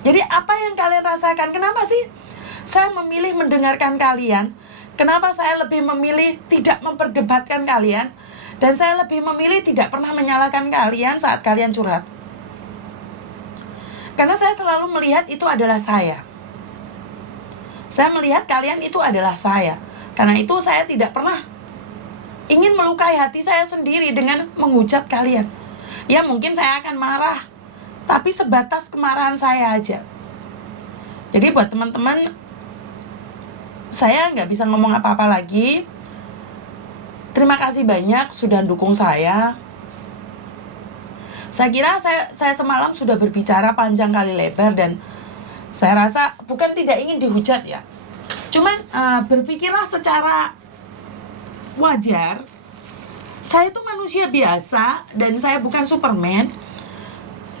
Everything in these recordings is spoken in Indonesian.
Jadi apa yang kalian rasakan? Kenapa sih saya memilih mendengarkan kalian? Kenapa saya lebih memilih tidak memperdebatkan kalian? Dan saya lebih memilih tidak pernah menyalahkan kalian saat kalian curhat. Karena saya selalu melihat itu adalah saya. Saya melihat kalian itu adalah saya. Karena itu saya tidak pernah ingin melukai hati saya sendiri dengan menghujat kalian. Ya mungkin saya akan marah, tapi sebatas kemarahan saya aja. Jadi buat teman-teman, saya nggak bisa ngomong apa-apa lagi. Terima kasih banyak sudah dukung saya. Saya kira saya semalam sudah berbicara panjang kali lebar, dan saya rasa bukan tidak ingin dihujat ya. Cuman berpikirlah secara wajar. Saya itu manusia biasa dan saya bukan Superman.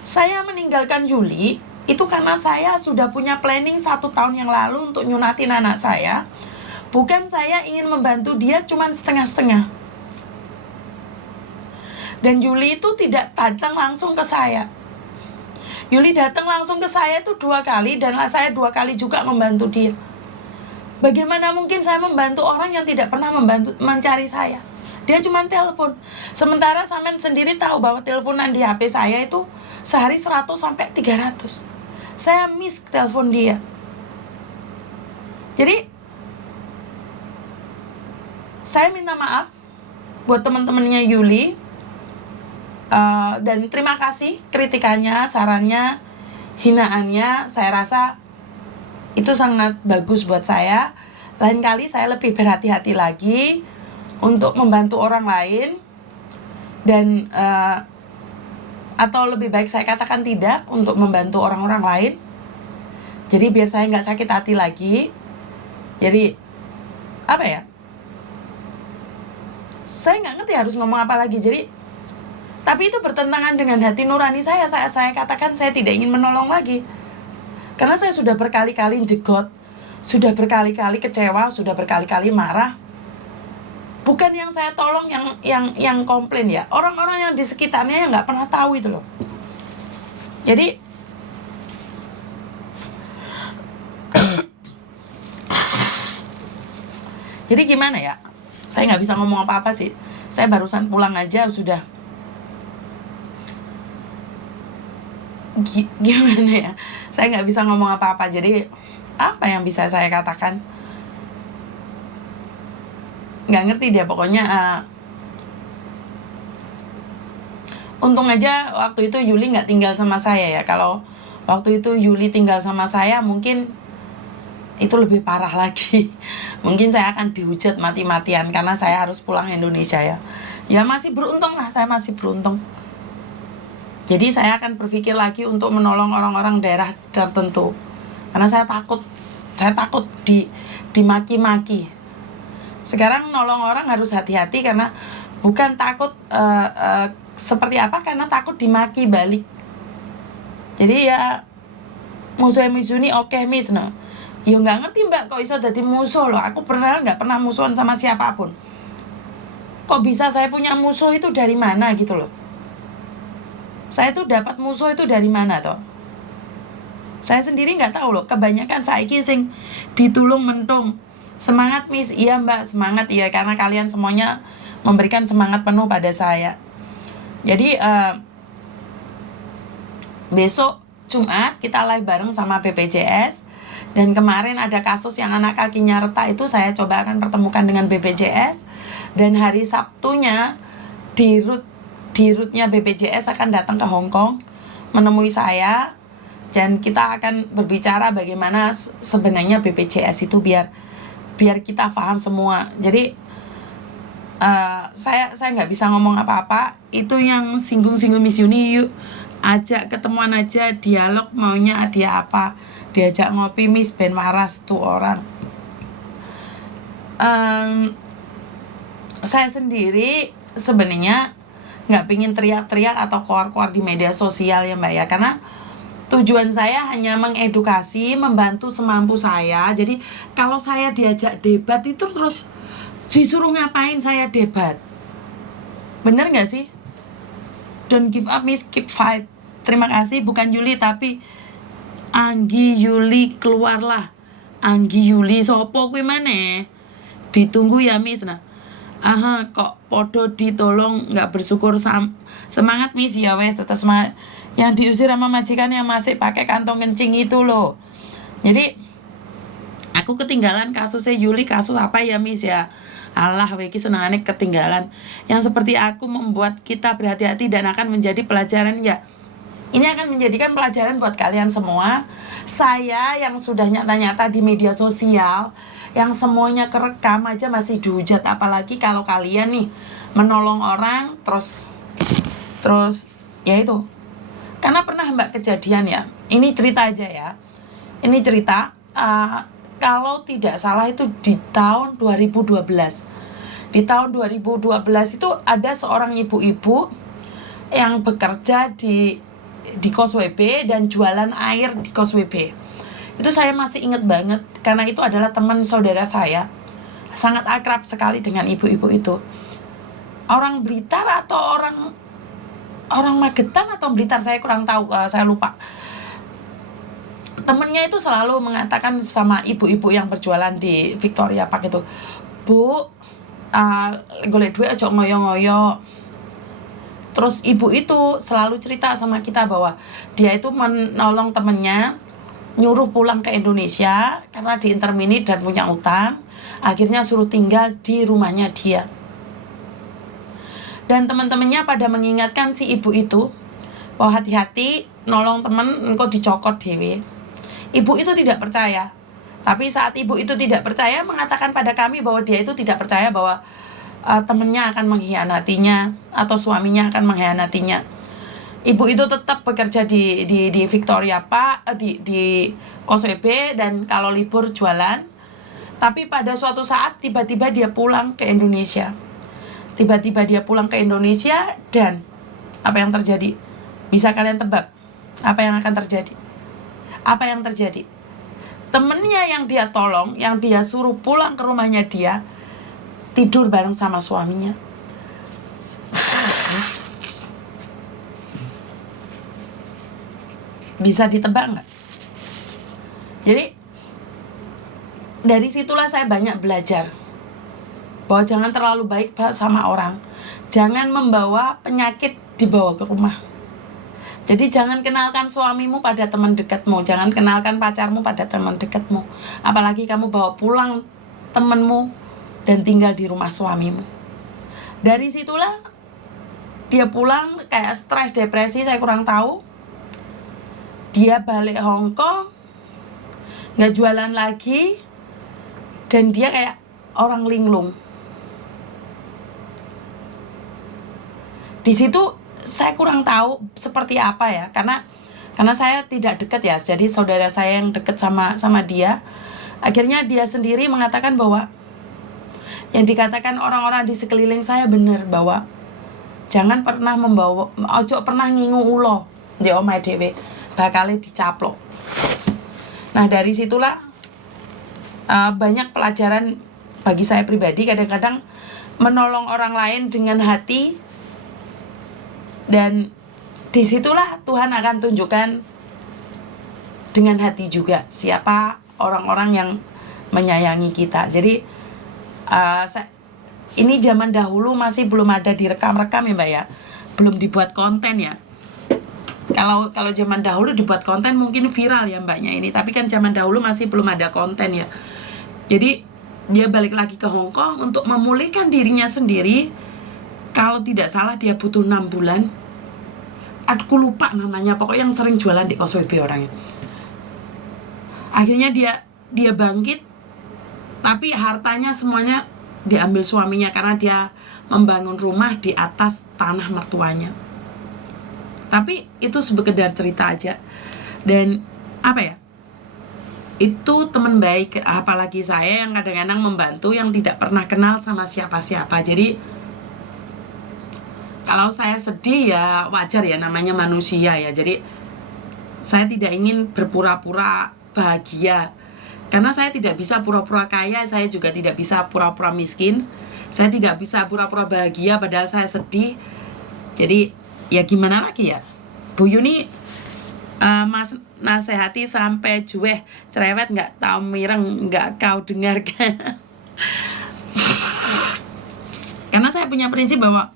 Saya meninggalkan Yuli itu karena saya sudah punya planning 1 tahun yang lalu untuk nyunatin anak saya. Bukan saya ingin membantu dia cuman setengah-setengah. Dan Yuli itu tidak datang langsung ke saya. Yuli datang langsung ke saya itu 2 kali, dan saya 2 kali juga membantu dia. Bagaimana mungkin saya membantu orang yang tidak pernah mencari saya? Dia cuma telepon. Sementara sampean sendiri tahu bahwa teleponan di HP saya itu sehari 100 sampai 300. Saya miss telepon dia. Jadi saya minta maaf buat teman-temannya Yuli, dan terima kasih kritikannya, sarannya, hinaannya. Saya rasa itu sangat bagus buat saya. Lain kali saya lebih berhati-hati lagi untuk membantu orang lain, dan atau lebih baik saya katakan tidak untuk membantu orang-orang lain. Jadi biar saya nggak sakit hati lagi. Jadi apa ya? Saya nggak ngerti harus ngomong apa lagi. Jadi tapi itu bertentangan dengan hati nurani saya. Saya katakan saya tidak ingin menolong lagi. Karena saya sudah berkali-kali jegot, sudah berkali-kali kecewa, sudah berkali-kali marah. Bukan yang saya tolong yang komplain ya, orang-orang yang di sekitarnya yang nggak pernah tahu itu loh. Jadi jadi gimana ya? Saya nggak bisa ngomong apa-apa sih. Saya barusan pulang aja sudah. Gimana ya? Saya nggak bisa ngomong apa-apa. Jadi apa yang bisa saya katakan? Nggak ngerti dia pokoknya. Untung aja waktu itu Yuli nggak tinggal sama saya ya. Kalau waktu itu Yuli tinggal sama saya, mungkin itu lebih parah lagi. Mungkin saya akan dihujat mati-matian karena saya harus pulang Indonesia ya. Ya masih beruntung lah, saya masih beruntung. Jadi saya akan berpikir lagi untuk menolong orang-orang daerah tertentu. Karena saya takut dimaki-maki. Sekarang nolong orang harus hati-hati, karena bukan takut seperti apa, karena takut dimaki balik. Jadi ya musuh ini oke mis no. Ya nggak ngerti mbak kok bisa jadi musuh loh. Aku nggak pernah musuhan sama siapapun. Kok bisa saya punya musuh itu dari mana gitu loh. Saya tuh dapat musuh itu dari mana toh? Saya sendiri nggak tahu loh. Kebanyakan saiki sing ditulung mentung. Semangat Miss, iya mbak, semangat iya, karena kalian semuanya memberikan semangat penuh pada saya. Jadi besok Jumat kita live bareng sama BPJS. Dan kemarin ada kasus yang anak kakinya retak, itu saya coba akan pertemukan dengan BPJS. Dan hari Sabtunya di rootnya BPJS akan datang ke Hong Kong menemui saya, dan kita akan berbicara bagaimana sebenarnya BPJS itu biar kita paham semua. Jadi saya nggak bisa ngomong apa-apa. Itu yang singgung-singgung Miss Yuni, yuk ajak ketemuan aja, dialog, maunya dia apa, diajak ngopi Miss, ben waras tuh orang. Saya sendiri sebenarnya nggak pingin teriak-teriak atau keluar-keluar di media sosial ya mbak ya, karena tujuan saya hanya mengedukasi, membantu semampu saya. Jadi kalau saya diajak debat itu terus disuruh ngapain saya debat, bener nggak sih? Don't give up Miss, keep fight. Terima kasih, bukan Yuli tapi Anggi Yuli keluarlah. Anggi Yuli sopo kuwi maneh? Ditunggu ya Miss. Nah, aha kok podo ditolong nggak bersyukur semangat Miss ya wes tetap semangat. Yang diusir sama majikan yang masih pakai kantong kencing itu loh. Jadi aku ketinggalan kasusnya Yuli, kasus apa ya Miss ya? Allah weki senangannya ketinggalan. Yang seperti aku membuat kita berhati-hati dan akan menjadi pelajaran ya. Ini akan menjadikan pelajaran buat kalian semua. Saya yang sudah nyata-nyata di media sosial, yang semuanya kerekam aja masih dihujat, apalagi kalau kalian nih menolong orang terus ya itu. Karena pernah Mbak kejadian ya. Ini cerita aja ya. Ini cerita kalau tidak salah itu di tahun 2012. Di tahun 2012 itu ada seorang ibu-ibu yang bekerja di kos WB dan jualan air di kos WB. Itu saya masih ingat banget karena itu adalah teman saudara saya. Sangat akrab sekali dengan ibu-ibu itu. Orang Blitar atau orang Magetan atau Blitar, saya kurang tahu, saya lupa. Temennya itu selalu mengatakan sama ibu-ibu yang berjualan di Victoria Park itu, Bu, golek duit aja ngoyo-ngoyo. Terus ibu itu selalu cerita sama kita bahwa dia itu menolong temennya, nyuruh pulang ke Indonesia karena di intermini dan punya utang, akhirnya suruh tinggal di rumahnya dia. Dan teman-temannya pada mengingatkan si ibu itu bahwa hati-hati nolong temen engkau dicokot dewe. Ibu itu tidak percaya. Tapi saat ibu itu tidak percaya, mengatakan pada kami bahwa dia itu tidak percaya bahwa temennya akan mengkhianatinya atau suaminya akan mengkhianatinya. Ibu itu tetap bekerja di Victoria Pak, di kos WB, dan kalau libur jualan. Tapi pada suatu saat tiba-tiba dia pulang ke Indonesia. Tiba-tiba dia pulang ke Indonesia dan apa yang terjadi? Bisa kalian tebak apa yang akan terjadi? Apa yang terjadi? Temennya yang dia tolong, yang dia suruh pulang ke rumahnya dia, tidur bareng sama suaminya. Bisa ditebak nggak? Jadi dari situlah saya banyak belajar bahwa jangan terlalu baik sama orang. Jangan membawa penyakit dibawa ke rumah. Jadi jangan kenalkan suamimu pada teman dekatmu, jangan kenalkan pacarmu pada teman dekatmu. Apalagi kamu bawa pulang temanmu dan tinggal di rumah suamimu. Dari situlah dia pulang kayak stres, depresi, saya kurang tahu. Dia balik Hong Kong, nggak jualan lagi, dan dia kayak orang linglung. Di situ saya kurang tahu seperti apa ya, karena saya tidak dekat ya. Jadi saudara saya yang dekat sama dia, akhirnya dia sendiri mengatakan bahwa yang dikatakan orang-orang di sekeliling saya benar, bahwa jangan pernah membawa, ojo pernah ngingu ulo di omahe dhewe, bakal dicaplok. Nah dari situlah banyak pelajaran bagi saya pribadi. Kadang-kadang menolong orang lain dengan hati, dan disitulah Tuhan akan tunjukkan dengan hati juga siapa orang-orang yang menyayangi kita. Jadi ini zaman dahulu masih belum ada direkam-rekam ya Mbak ya, belum dibuat konten ya. Kalau zaman dahulu dibuat konten mungkin viral ya Mbaknya ini, tapi kan zaman dahulu masih belum ada konten ya. Jadi dia balik lagi ke Hong Kong untuk memulihkan dirinya sendiri. Kalau tidak salah dia butuh 6 bulan. Aku lupa namanya, pokoknya yang sering jualan di kos WB orangnya. Akhirnya dia bangkit, tapi hartanya semuanya diambil suaminya karena dia membangun rumah di atas tanah mertuanya. Tapi itu sekedar cerita aja. Dan apa ya, itu teman baik, apalagi saya yang kadang-kadang membantu yang tidak pernah kenal sama siapa-siapa. Jadi kalau saya sedih ya wajar ya, namanya manusia ya. Jadi saya tidak ingin berpura-pura bahagia, karena saya tidak bisa pura-pura kaya, saya juga tidak bisa pura-pura miskin. Saya tidak bisa pura-pura bahagia padahal saya sedih. Jadi ya gimana lagi ya, Bu Yuni nasehati sampai jueh, cerewet nggak tahu mireng, nggak kau dengarkan. Karena saya punya prinsip bahwa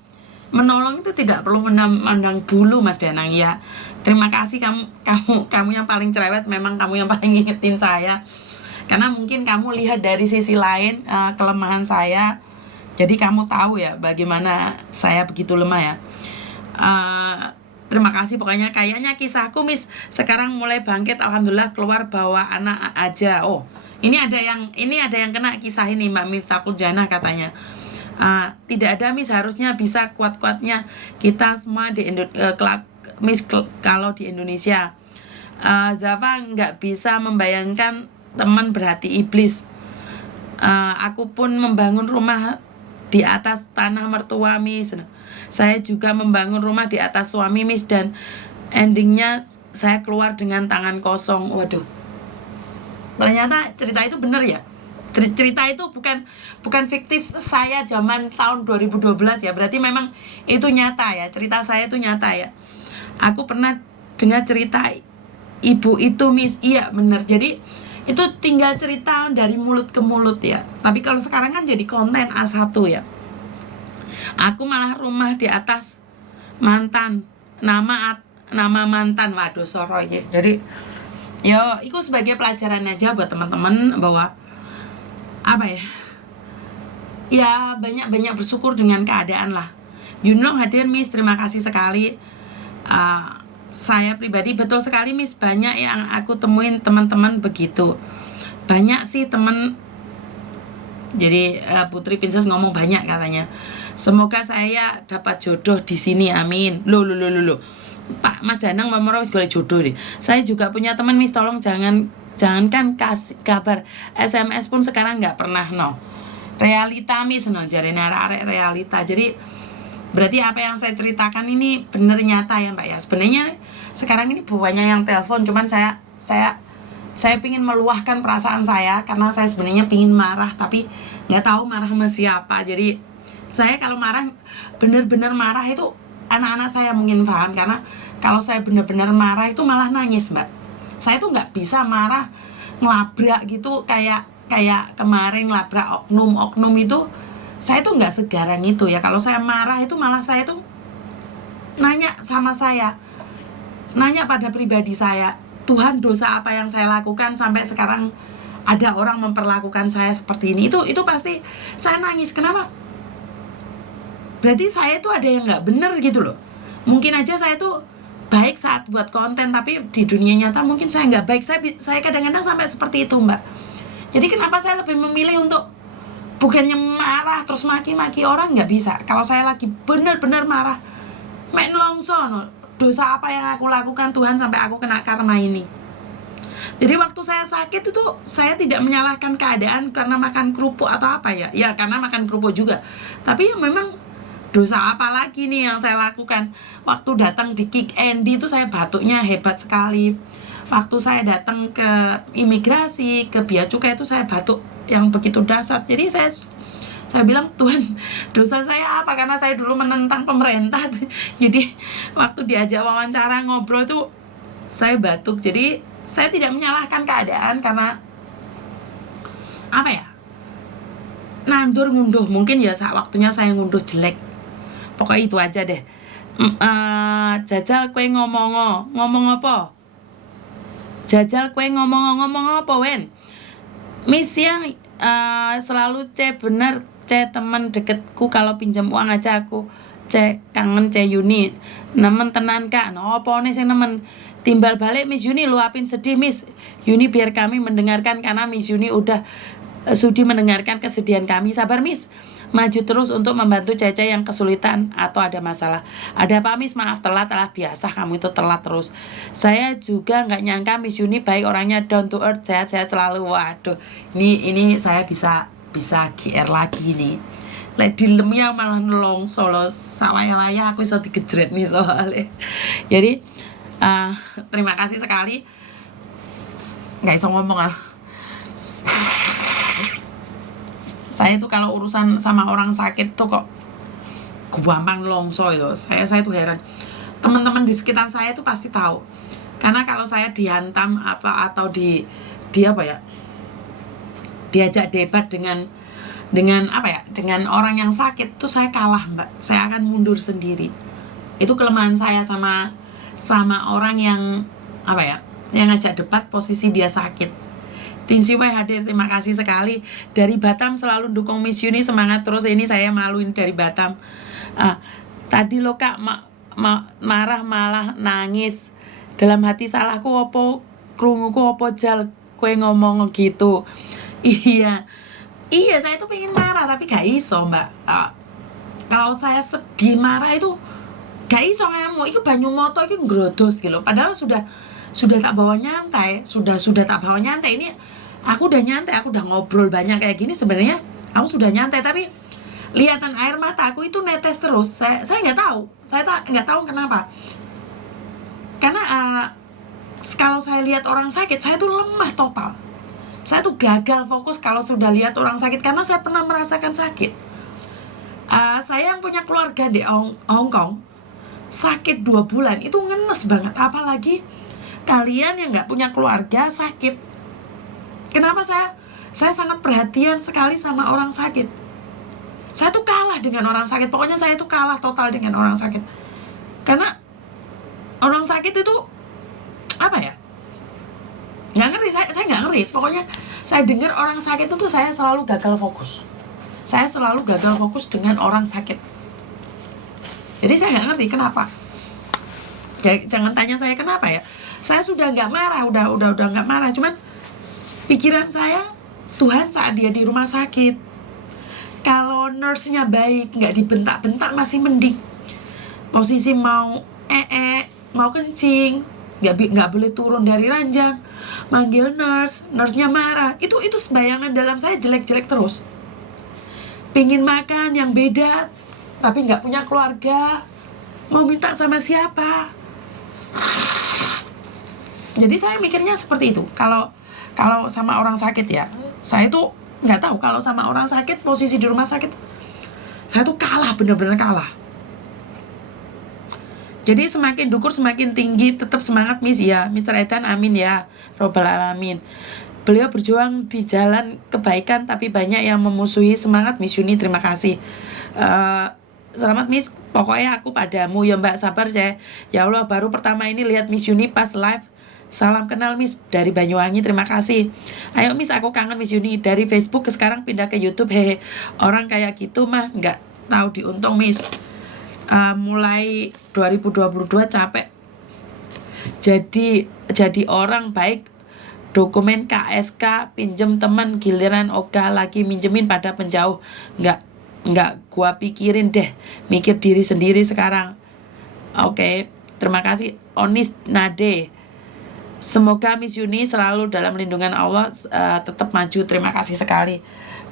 menolong itu tidak perlu memandang bulu, Mas Danang ya. Terima kasih kamu yang paling cerewet, memang kamu yang paling ngingetin saya. Karena mungkin kamu lihat dari sisi lain kelemahan saya. Jadi kamu tahu ya bagaimana saya begitu lemah ya. Terima kasih pokoknya. Kayaknya kisahku Miss sekarang mulai bangkit, alhamdulillah, keluar bawa anak aja. Oh, ini ada yang kena kisah ini Mbak Miftahul Janah katanya. Tidak ada Miss, harusnya bisa kuat-kuatnya kita semua di Miss kalau di Indonesia. Zafa nggak bisa membayangkan teman berhati iblis. Aku pun membangun rumah di atas tanah mertua Miss. Saya juga membangun rumah di atas suami Miss, dan endingnya saya keluar dengan tangan kosong. Waduh, ternyata cerita itu benar ya. Cerita itu bukan fiktif saya zaman tahun 2012 ya. Berarti memang itu nyata ya. Cerita saya itu nyata ya. Aku pernah dengar cerita ibu itu Miss. Iya benar. Jadi itu tinggal cerita dari mulut ke mulut ya. Tapi kalau sekarang kan jadi konten A1 ya. Aku malah rumah di atas mantan, nama mantan. Waduh soro ya. Jadi yo itu sebagai pelajaran aja buat teman-teman bahwa apa ya? Ya banyak bersyukur dengan keadaan lah. Yunong hadir Miss, terima kasih sekali. Saya pribadi betul sekali Miss, banyak yang aku temuin teman-teman begitu. Banyak sih teman. Jadi Putri Princess ngomong banyak katanya. Semoga saya dapat jodoh di sini, amin. Loh. Pak Mas Danang mau wis golek jodoh deh. Saya juga punya teman Miss, tolong jangankan kasih kabar, SMS pun sekarang nggak pernah no. Realita Miss no, jarene arek realita. Jadi berarti apa yang saya ceritakan ini benar nyata ya Mbak ya. Sebenarnya sekarang ini banyak yang telepon, cuman saya pingin meluahkan perasaan saya karena saya sebenarnya pingin marah tapi nggak tahu marah sama siapa. Jadi saya kalau marah benar-benar marah itu anak-anak saya mungkin paham, karena kalau saya benar-benar marah itu malah nangis Mbak. Saya tuh nggak bisa marah ngelabrak gitu kayak kemarin ngelabrak oknum itu. Saya tuh nggak segaran itu ya. Kalau saya marah itu malah saya tuh nanya sama saya, nanya pada pribadi saya, Tuhan dosa apa yang saya lakukan sampai sekarang ada orang memperlakukan saya seperti ini. Itu pasti saya nangis. Kenapa? Berarti saya tuh ada yang nggak bener gitu loh. Mungkin aja saya tuh baik saat buat konten, tapi di dunia nyata mungkin saya nggak baik. Saya kadang-kadang sampai seperti itu Mbak. Jadi kenapa saya lebih memilih untuk bukannya marah terus maki-maki orang, nggak bisa. Kalau saya lagi benar-benar marah, main longso no. Dosa apa yang aku lakukan Tuhan sampai aku kena karma ini. Jadi waktu saya sakit itu saya tidak menyalahkan keadaan karena makan kerupuk atau apa ya. Ya karena makan kerupuk juga. Tapi ya memang dosa apa lagi nih yang saya lakukan. Waktu datang di Kick Andy itu saya batuknya hebat sekali. Waktu saya datang ke imigrasi, ke bea cukai itu saya batuk yang begitu dahsyat. Jadi saya bilang, Tuhan, dosa saya apa? Karena saya dulu menentang pemerintah. Jadi waktu diajak wawancara ngobrol itu saya batuk. Jadi saya tidak menyalahkan keadaan karena apa ya? Nandur ngunduh, mungkin ya saat waktunya saya ngunduh jelek. Pokoknya itu aja deh. Jajal kue ngomong apa? Jajal kue ngomong apa Wen? Miss yang selalu bener temen deketku, kalau pinjam uang aja aku kangen Yuni. Nemen tenan kak, no apa nih sing nemen. Timbal balik Miss Yuni luapin sedih Miss Yuni biar kami mendengarkan, karena Miss Yuni udah sudi mendengarkan kesedihan kami. Sabar Miss, maju terus untuk membantu Caca yang kesulitan atau ada masalah. Ada apa Miss? Maaf telat biasa, kamu itu telat terus. Saya juga nggak nyangka Miss Yuni baik orangnya, down to earth, sehat-sehat selalu. Waduh, ini saya bisa GR lagi nih. Lek dilemnya malah nolong solo sawaya-waya aku iso digejret nih soalnya. Jadi terima kasih sekali. Nggak iso ngomong Saya tuh kalau urusan sama orang sakit tuh kok gampang longso itu. Saya tuh heran. Teman-teman di sekitar saya tuh pasti tahu. Karena kalau saya dihantam apa atau di apa ya, diajak debat dengan apa ya, dengan orang yang sakit tuh saya kalah Mbak, saya akan mundur sendiri. Itu kelemahan saya sama orang yang apa ya, yang ngajak debat posisi dia sakit. Tinsi Wei hadir, terima kasih sekali dari Batam, selalu dukung Miss Yuni, semangat terus. Ini saya maluin dari Batam. Tadi lo Kak marah malah nangis, dalam hati salahku opo, krunguku opo jal kue ngomong gitu. Iya saya tuh pengen marah tapi gak iso Mbak. Kalau saya sedih marah itu gak iso ngamuk, itu banyu moto itu ngerodos gitu. Padahal sudah tak bawa nyantai, sudah tak bawa nyantai. Ini aku udah nyantai, aku udah ngobrol banyak kayak gini, sebenarnya aku sudah nyantai, tapi lihatan air mata aku itu netes terus. Saya nggak tahu, nggak tahu kenapa. Karena kalau saya lihat orang sakit, saya tuh lemah total. Saya tuh gagal fokus kalau sudah lihat orang sakit, karena saya pernah merasakan sakit. Saya yang punya keluarga di Hong Kong sakit 2 bulan itu ngenes banget, apalagi kalian yang nggak punya keluarga sakit. Kenapa saya sangat perhatian sekali sama orang sakit. Saya tuh kalah dengan orang sakit, pokoknya saya tuh kalah total dengan orang sakit. Karena orang sakit itu apa ya, nggak ngerti, saya nggak ngerti. Pokoknya saya dengar orang sakit itu saya selalu gagal fokus. Saya selalu gagal fokus dengan orang sakit. Jadi saya nggak ngerti kenapa. Jangan tanya saya kenapa ya. Saya sudah nggak marah, udah nggak marah. Cuman pikiran saya, Tuhan saat dia di rumah sakit, kalau nurse-nya baik, nggak dibentak-bentak masih mending. Posisi mau mau kencing, nggak boleh turun dari ranjang, manggil nurse-nya marah. Itu bayangan dalam saya jelek-jelek terus. Pingin makan yang beda, tapi nggak punya keluarga, mau minta sama siapa? Jadi saya mikirnya seperti itu. Kalau sama orang sakit ya, saya tuh nggak tahu, kalau sama orang sakit, posisi di rumah sakit, saya tuh kalah, bener-bener kalah. Jadi semakin dukur semakin tinggi, tetap semangat Miss ya, Mr. Edan, amin ya, robbal alamin. Beliau berjuang di jalan kebaikan, tapi banyak yang memusuhi. Semangat Miss Yuni, terima kasih. Selamat Miss, pokoknya aku padamu ya Mbak, sabar ya. Ya Allah, baru pertama ini lihat Miss Yuni pas live. Salam kenal Miss dari Banyuwangi, terima kasih. Ayo Miss, aku kangen Miss Yuni. Dari Facebook ke sekarang pindah ke YouTube, hehe. Orang kayak gitu mah nggak tahu diuntung Miss. Mulai 2022 capek jadi orang baik. Dokumen KSK pinjem teman, giliran Oga lagi minjemin pada penjauh. Nggak gua pikirin deh, mikir diri sendiri sekarang. Oke, terima kasih Onis Nade. Semoga Miss Yuni selalu dalam lindungan Allah, tetap maju. Terima kasih sekali.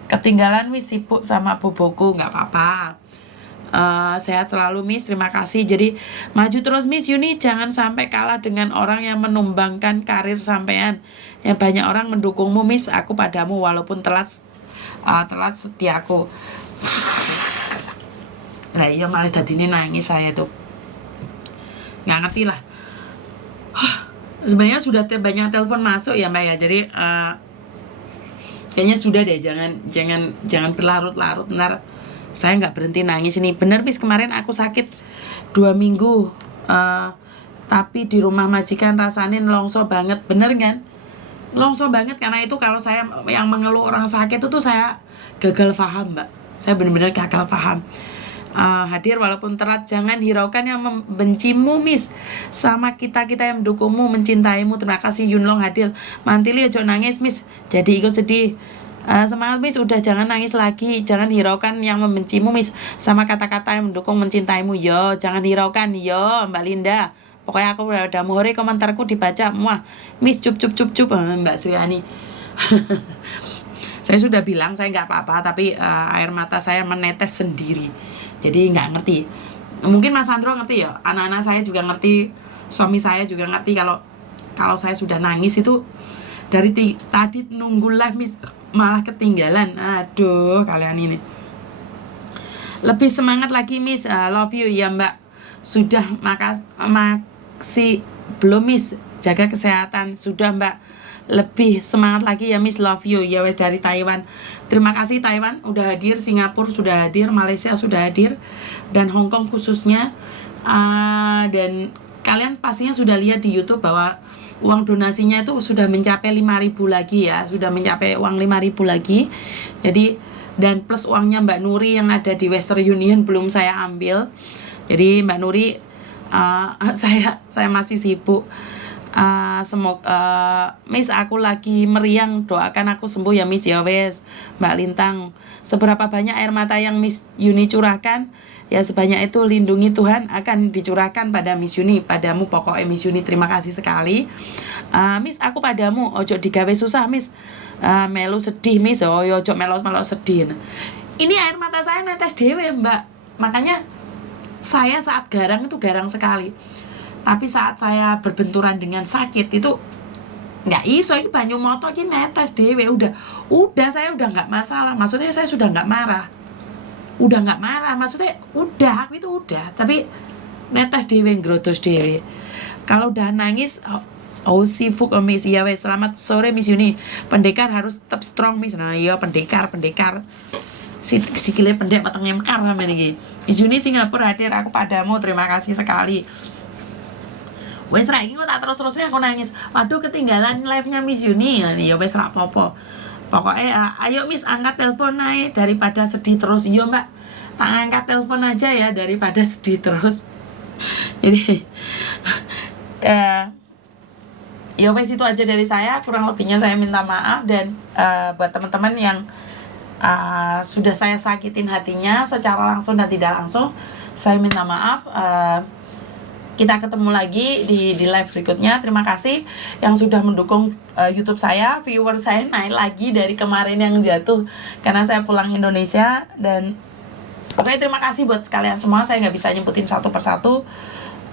Ketinggalan Miss, sibuk sama boboku, nggak apa-apa. Sehat selalu Miss, terima kasih. Jadi maju terus Miss Yuni, jangan sampai kalah dengan orang yang menumbangkan karir sampean. Yang banyak orang mendukungmu Miss, aku padamu walaupun telat setiaku. Lah iya malah tadi ini nangis saya tuh, nggak ngerti lah. Sebenarnya sudah banyak telepon masuk ya Mbak ya, jadi kayaknya sudah deh, jangan berlarut-larut, ntar saya nggak berhenti nangis ini. Bener Miss, kemarin aku sakit 2 minggu, tapi di rumah majikan rasanya nelongso banget. Bener kan? Nelongso banget, karena itu kalau saya yang mengeluh orang sakit itu saya gagal paham Mbak. Saya benar-benar gagal paham. Hadir walaupun telat, jangan hiraukan yang membencimu Miss, sama kita yang mendukungmu, mencintaimu. Terima kasih Yunlong hadir. Mantili aja nangis Miss, jadi ikut sedih. Semangat Miss, udah jangan nangis lagi, jangan hiraukan yang membencimu Miss, sama kata-kata yang mendukung, mencintaimu. Yo, jangan hiraukan yo Mbak Linda. Pokoknya aku udah mohore, komentarku dibaca. Wah Miss, cup Mbak Sriani. Saya sudah bilang saya nggak apa-apa, tapi air mata saya menetes sendiri. Jadi nggak ngerti. Mungkin Mas Sandro ngerti ya, anak-anak saya juga ngerti, suami saya juga ngerti kalau saya sudah nangis itu dari tadi nunggu live Miss malah ketinggalan. Aduh, kalian ini. Lebih semangat lagi Miss, love you ya Mbak. Sudah makasih belum Miss? jaga kesehatan. Sudah Mbak, lebih semangat lagi ya Miss, love you ya wes dari Taiwan. Terima kasih Taiwan udah hadir, Singapura sudah hadir, Malaysia sudah hadir, dan Hong Kong khususnya. Dan kalian pastinya sudah lihat di YouTube bahwa uang donasinya itu sudah mencapai 5.000 lagi ya, sudah mencapai uang 5.000 lagi. Jadi, dan plus uangnya Mbak Nuri yang ada di Western Union belum saya ambil. Jadi Mbak Nuri, saya masih sibuk. Semoga Miss, aku lagi meriang, doakan aku sembuh ya Miss ya wes. Mbak Lintang, seberapa banyak air mata yang Miss Yuni curahkan, ya sebanyak itu lindungi Tuhan akan dicurahkan pada Miss Yuni, padamu pokoknya Miss Yuni. Terima kasih sekali. Miss, aku padamu, ojo digawe susah Miss. Melu sedih Miss, ojo melo sedih. Ini air mata saya netes dewe Mbak, makanya saya saat garang itu garang sekali. Tapi saat saya berbenturan dengan sakit itu nggak iso, ini banyu moto ini netes dewe. Udah saya udah nggak masalah, maksudnya saya sudah nggak marah, maksudnya udah, aku itu udah, tapi netes dewe, ngrodos dewe. Kalau udah nangis, sibuk Miss ya wes. Selamat sore Miss Yuni, pendekar harus tetap strong Miss. Nah iya, pendekar sikile pendek matengnya mekar sama ini. Miss Yuni Singapura hadir, aku padamu, terima kasih sekali. Wes ra iki kok tak terus-terusnya aku nangis. Waduh, ketinggalan live-nya Miss Yuni. Ya wes ra apa-apa. Pokoknya ayo Miss, angkat telepon aja daripada sedih terus. Iya Mbak, tak angkat telepon aja ya daripada sedih terus. Jadi ya wes, itu aja dari saya. Kurang lebihnya saya minta maaf. Dan buat teman-teman yang sudah saya sakitin hatinya secara langsung dan tidak langsung, saya minta maaf. Kita ketemu lagi di live berikutnya. Terima kasih yang sudah mendukung YouTube saya. Viewer saya naik lagi dari kemarin yang jatuh karena saya pulang Indonesia. Dan pokoknya terima kasih buat sekalian semua. Saya nggak bisa nyebutin satu persatu.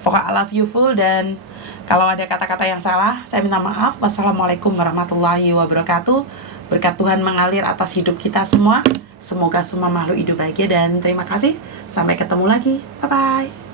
Pokoknya I love you full. Dan kalau ada kata-kata yang salah, saya minta maaf. Wassalamualaikum warahmatullahi wabarakatuh. Berkat Tuhan mengalir atas hidup kita semua. Semoga semua makhluk hidup bahagia. Dan terima kasih. Sampai ketemu lagi. Bye-bye.